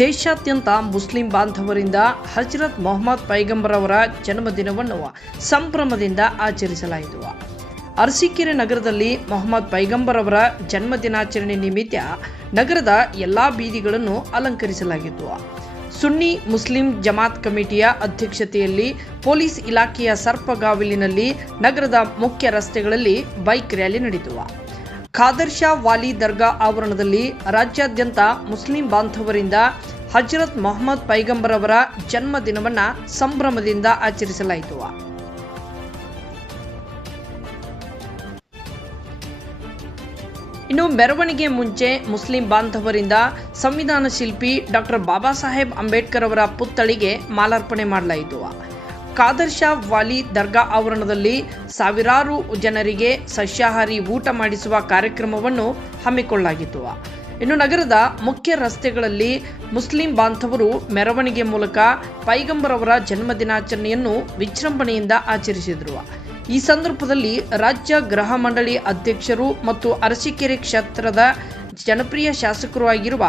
ದೇಶಾದ್ಯಂತ ಮುಸ್ಲಿಂ ಬಾಂಧವರಿಂದ ಹಜರತ್ ಮೊಹಮ್ಮದ್ ಪೈಗಂಬರ್ ಅವರ ಜನ್ಮದಿನವನ್ನು ಸಂಭ್ರಮದಿಂದ ಆಚರಿಸಲಾಯಿತು. ಅರಸೀಕೆರೆ ನಗರದಲ್ಲಿ ಮೊಹಮ್ಮದ್ ಪೈಗಂಬರ್ ಅವರ ಜನ್ಮದಿನಾಚರಣೆ ನಿಮಿತ್ತ ನಗರದ ಎಲ್ಲ ಬೀದಿಗಳನ್ನು ಅಲಂಕರಿಸಲಾಗಿತ್ತು. ಸುನ್ನಿ ಮುಸ್ಲಿಂ ಜಮಾತ್ ಕಮಿಟಿಯ ಅಧ್ಯಕ್ಷತೆಯಲ್ಲಿ ಪೊಲೀಸ್ ಇಲಾಖೆಯ ಸರ್ಪಗಾವಿಲಿನಲ್ಲಿ ನಗರದ ಮುಖ್ಯ ರಸ್ತೆಗಳಲ್ಲಿ ಬೈಕ್ ರ್ಯಾಲಿ ನಡೆಯಿತು. ಖಾದರ್ ಶಾ ವಾಲಿ ದರ್ಗಾ ಆವರಣದಲ್ಲಿ ರಾಜ್ಯಾದ್ಯಂತ ಮುಸ್ಲಿಂ ಬಾಂಧವರಿಂದ ಹಜರತ್ ಮೊಹಮ್ಮದ್ ಪೈಗಂಬರ್ ಅವರ ಜನ್ಮದಿನವನ್ನ ಸಂಭ್ರಮದಿಂದ ಆಚರಿಸಲಾಯಿತು. ಇನ್ನು ಮೆರವಣಿಗೆ ಮುಂಚೆ ಮುಸ್ಲಿಂ ಬಾಂಧವರಿಂದ ಸಂವಿಧಾನ ಶಿಲ್ಪಿ ಡಾಕ್ಟರ್ ಬಾಬಾ ಸಾಹೇಬ್ ಅಂಬೇಡ್ಕರ್ ಅವರ ಪುತ್ಥಳಿಗೆ ಮಾಲಾರ್ಪಣೆ ಮಾಡಲಾಯಿತು. ಖಾದರ್ ಶಾ ವಾಲಿ ದರ್ಗಾ ಆವರಣದಲ್ಲಿ ಸಾವಿರಾರು ಜನರಿಗೆ ಸಸ್ಯಾಹಾರಿ ಊಟ ಮಾಡಿಸುವ ಕಾರ್ಯಕ್ರಮವನ್ನು ಹಮ್ಮಿಕೊಳ್ಳಲಾಗಿತ್ತು. ಇನ್ನು ನಗರದ ಮುಖ್ಯ ರಸ್ತೆಗಳಲ್ಲಿ ಮುಸ್ಲಿಂ ಬಾಂಧವರು ಮೆರವಣಿಗೆ ಮೂಲಕ ಪೈಗಂಬರವರ ಜನ್ಮದಿನಾಚರಣೆಯನ್ನು ವಿಜೃಂಭಣೆಯಿಂದ ಆಚರಿಸಿದರು. ಈ ಸಂದರ್ಭದಲ್ಲಿ ರಾಜ್ಯ ಗೃಹ ಮಂಡಳಿ ಅಧ್ಯಕ್ಷರು ಮತ್ತು ಅರಸೀಕೆರೆ ಕ್ಷೇತ್ರದ ಜನಪ್ರಿಯ ಶಾಸಕರು ಆಗಿರುವ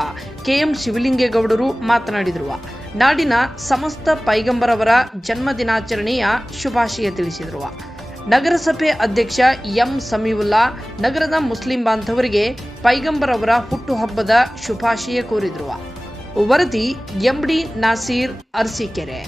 ಕೆಎಂ ಶಿವಲಿಂಗೇಗೌಡರು ಮಾತನಾಡಿದರು. ನಾಡಿನ ಸಮಸ್ತ ಪೈಗಂಬರವರ ಜನ್ಮ ಜನ್ಮದಿನಾಚರಣೆಯ ಶುಭಾಶಯ ತಿಳಿಸಿದರು. ನಗರಸಭೆ ಅಧ್ಯಕ್ಷ ಎಂ ಸಮೀವುಲ್ಲಾ, ನಗರದ ಮುಸ್ಲಿಂ ಬಾಂಧವರಿಗೆ ಪೈಗಂಬರವರ ಹುಟ್ಟುಹಬ್ಬದ ಶುಭಾಶಯ ಕೋರಿದರು. ವರದಿ MD Nasir, Arsikere.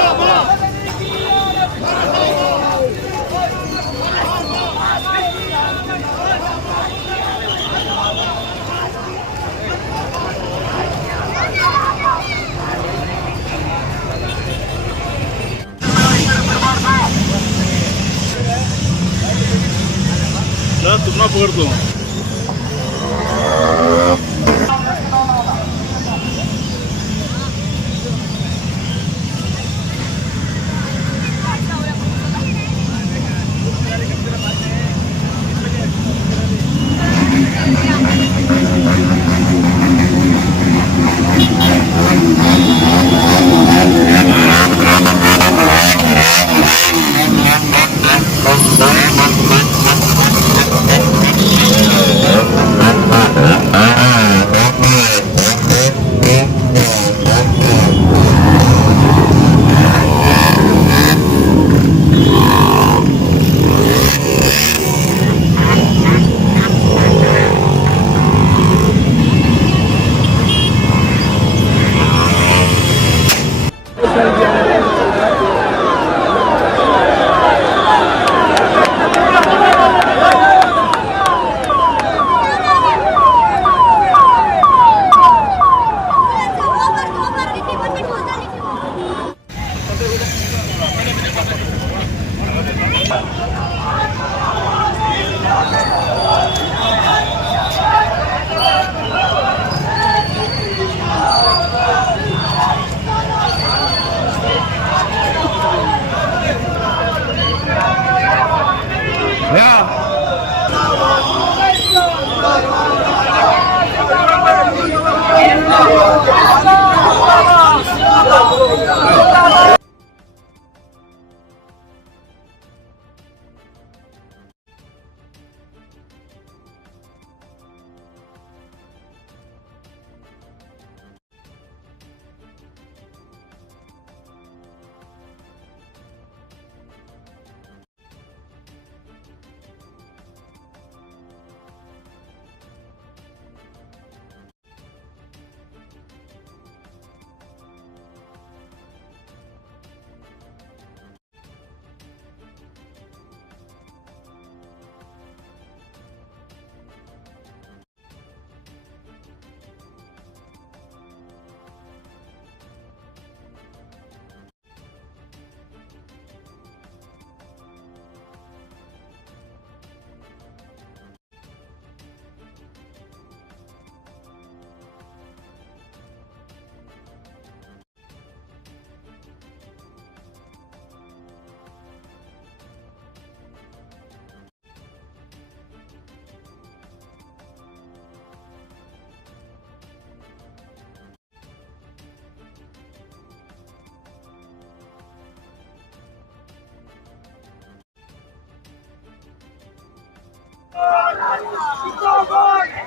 Tuna Bordo. Thank you.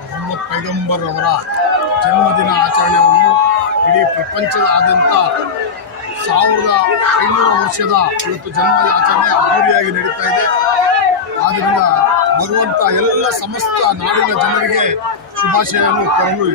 Mohammed ಪೈಗಂಬರ್ ಅವರ ಜನ್ಮದಿನ ಆಚರಣೆಯನ್ನು ಇಡೀ ಪ್ರಪಂಚದಾದ್ಯಂತ ಸಾವಿರದ ಐನೂರು ವರ್ಷದ ಇವತ್ತು ಜನ್ಮದಿನ ಆಚರಣೆ ಅದ್ದೂರಿಯಾಗಿ ನಡೀತಾ ಇದೆ. ಆದ್ದರಿಂದ ಬರುವಂಥ ಎಲ್ಲ ಸಮಸ್ತ ನಾಡಿನ ಜನರಿಗೆ ಶುಭಾಶಯವನ್ನು ಕೋರಲು